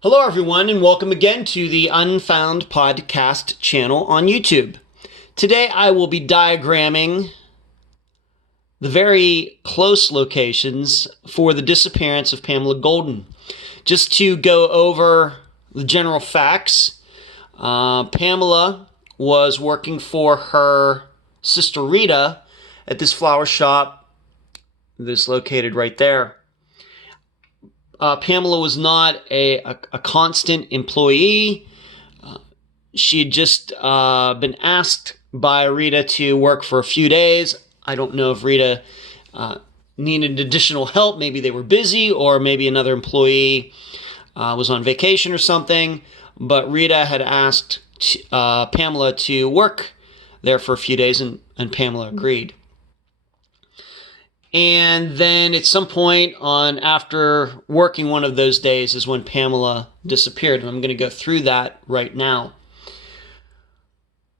Hello everyone and welcome again to the Unfound podcast channel on YouTube. Today I will be diagramming the very close locations for the disappearance of Pamela Golden. Just to go over the general facts, Pamela was working for her sister Rita at this flower shop that's located right there. Pamela was not a constant employee. She had just been asked by Rita to work for a few days. I don't know if Rita needed additional help. Maybe they were busy, or maybe another employee was on vacation or something. But Rita had asked Pamela to work there for a few days, and Pamela agreed. And then at some point after working one of those days is when Pamela disappeared. And I'm going to go through that right now.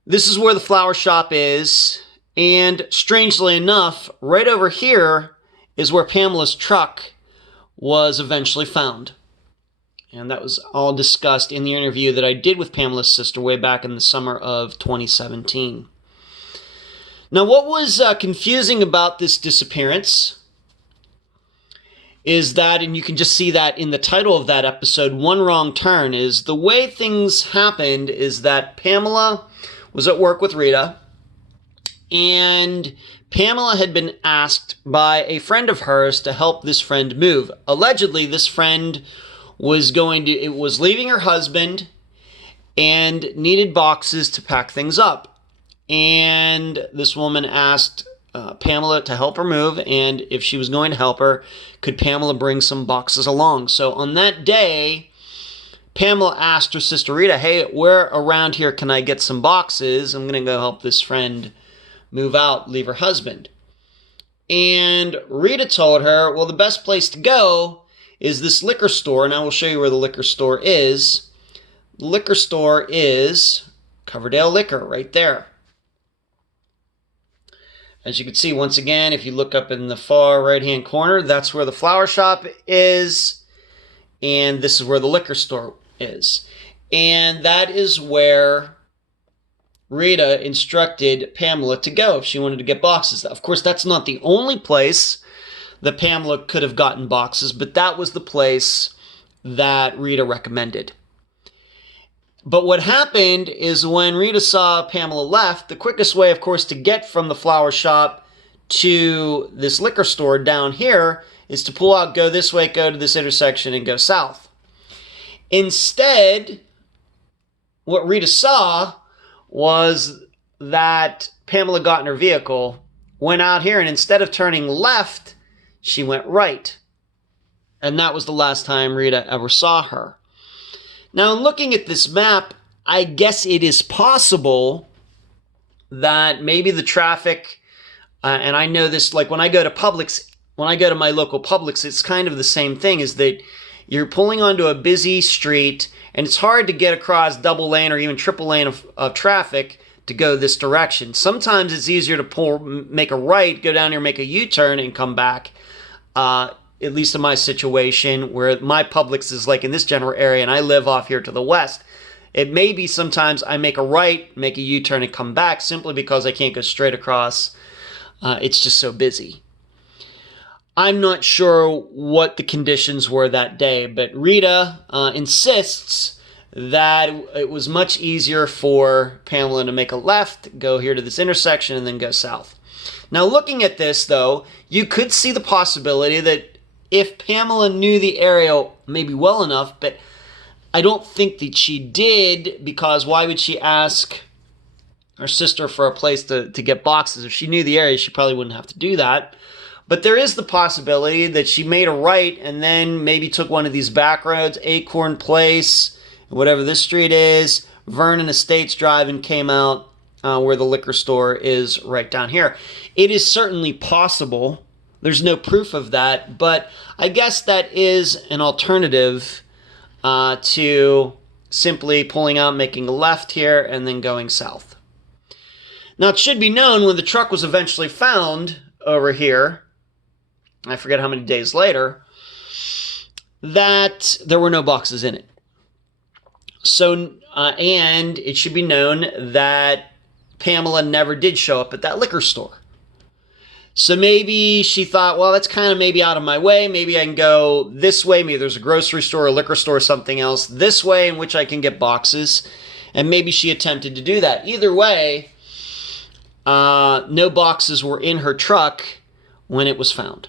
This is where the flower shop is. And strangely enough, right over here is where Pamela's truck was eventually found. And that was all discussed in the interview that I did with Pamela's sister way back in the summer of 2017. Now, what was confusing about this disappearance is that, and you can just see that in the title of that episode, One Wrong Turn, is the way things happened is that Pamela was at work with Rita, and Pamela had been asked by a friend of hers to help this friend move. Allegedly, this friend was leaving her husband and needed boxes to pack things up. And this woman asked Pamela to help her move, and if she was going to help her, could Pamela bring some boxes along? So on that day, Pamela asked her sister Rita, hey, where around here can I get some boxes? I'm going to go help this friend move out, leave her husband. And Rita told her, well, the best place to go is this liquor store, and I will show you where the liquor store is. The liquor store is Coverdale Liquor right there. As you can see, once again, if you look up in the far right-hand corner, that's where the flower shop is, and this is where the liquor store is. And that is where Rita instructed Pamela to go if she wanted to get boxes. Of course, that's not the only place that Pamela could have gotten boxes, but that was the place that Rita recommended. But what happened is when Rita saw Pamela left, the quickest way, of course, to get from the flower shop to this liquor store down here is to pull out, go this way, go to this intersection, and go south. Instead, what Rita saw was that Pamela got in her vehicle, went out here, and instead of turning left, she went right. And that was the last time Rita ever saw her. Now, in looking at this map, I guess it is possible that maybe the traffic, and I know this, like when I go to Publix, when I go to my local Publix, it's kind of the same thing, is that you're pulling onto a busy street, and it's hard to get across double lane or even triple lane of traffic to go this direction. Sometimes it's easier to make a right, go down here, make a U-turn, and come back. At least in my situation, where my Publix is like in this general area and I live off here to the west. It may be sometimes I make a right, make a U-turn, and come back simply because I can't go straight across. It's just so busy. I'm not sure what the conditions were that day, but Rita insists that it was much easier for Pamela to make a left, go here to this intersection, and then go south. Now, looking at this, though, you could see the possibility that if Pamela knew the area maybe well enough, but I don't think that she did, because why would she ask her sister for a place to get boxes? If she knew the area, she probably wouldn't have to do that. But there is the possibility that she made a right and then maybe took one of these back roads, Acorn Place, whatever this street is, Vernon Estates Drive, and came out where the liquor store is right down here. It is certainly possible. There's no proof of that, but I guess that is an alternative to simply pulling out, making a left here, and then going south. Now, it should be known when the truck was eventually found over here, I forget how many days later, that there were no boxes in it. So, and it should be known that Pamela never did show up at that liquor store. So maybe she thought, well, that's kind of maybe out of my way. Maybe I can go this way. Maybe there's a grocery store, a liquor store, something else this way in which I can get boxes. And maybe she attempted to do that. Either way, no boxes were in her truck when it was found.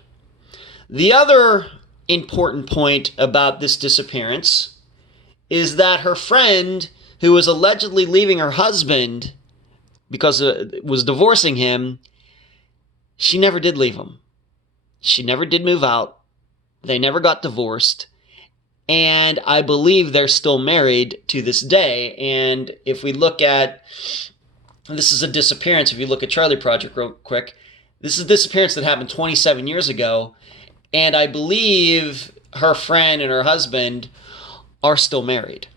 The other important point about this disappearance is that her friend, who was allegedly leaving her husband because was divorcing him, she never did leave him. She never did move out. They never got divorced. And I believe they're still married to this day. And if we look at, this is a disappearance, if you look at Charlie Project real quick, this is a disappearance that happened 27 years ago. And I believe her friend and her husband are still married,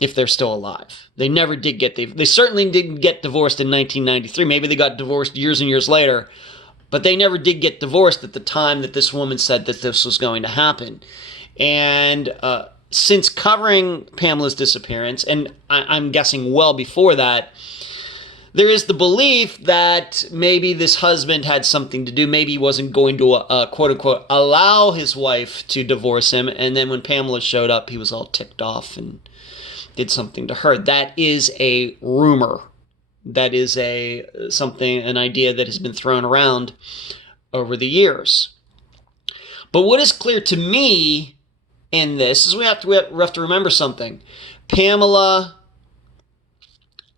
if they're still alive. They never did get, they certainly didn't get divorced in 1993. Maybe they got divorced years and years later, but they never did get divorced at the time that this woman said that this was going to happen. And since covering Pamela's disappearance, and I'm guessing well before that, there is the belief that maybe this husband had something to do. Maybe he wasn't going to, quote-unquote, allow his wife to divorce him. And then when Pamela showed up, he was all ticked off and did something to her. That is a rumor. That is an idea that has been thrown around over the years. But what is clear to me in this is we have to remember something. Pamela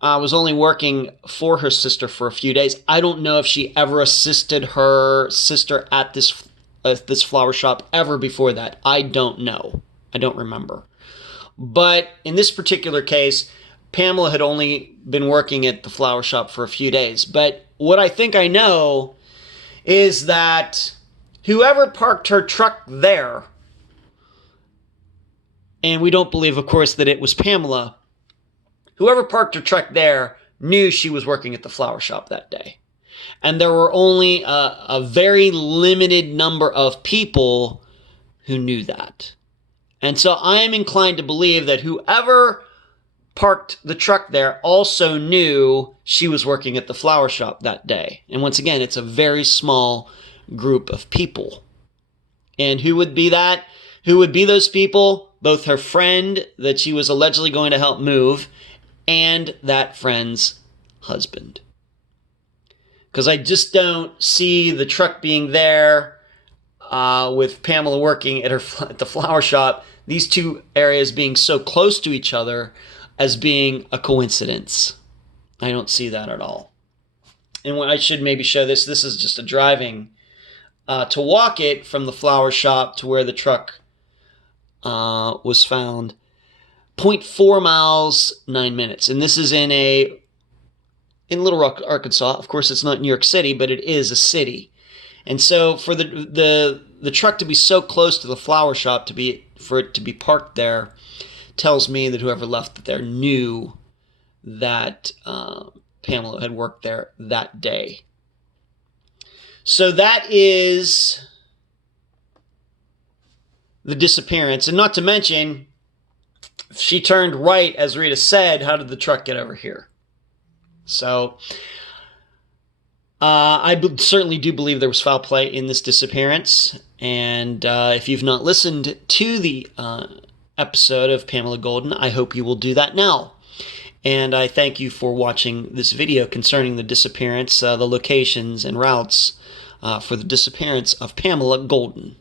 was only working for her sister for a few days. I don't know if she ever assisted her sister at this flower shop ever before that. I don't know. I don't remember. But in this particular case, Pamela had only been working at the flower shop for a few days. But what I think I know is that whoever parked her truck there, and we don't believe, of course, that it was Pamela, whoever parked her truck there knew she was working at the flower shop that day. And there were only a very limited number of people who knew that. And so I am inclined to believe that whoever parked the truck there also knew she was working at the flower shop that day. And once again, it's a very small group of people. And who would be that? Who would be those people? Both her friend that she was allegedly going to help move and that friend's husband. Because I just don't see the truck being there with Pamela working at the flower shop, these two areas being so close to each other as being a coincidence. I don't see that at all. And I should maybe show this. This is just a driving to walk it from the flower shop to where the truck was found. 0.4 miles, 9 minutes. And this is in Little Rock, Arkansas. Of course, it's not New York City, but it is a city. And so for the truck to be so close to the flower shop, for it to be parked there, tells me that whoever left it there knew that Pamela had worked there that day. So that is the disappearance. And not to mention, if she turned right, as Rita said, how did the truck get over here? So I certainly do believe there was foul play in this disappearance. And if you've not listened to the episode of Pamela Golden, I hope you will do that now. And I thank you for watching this video concerning the disappearance, the locations and routes for the disappearance of Pamela Golden.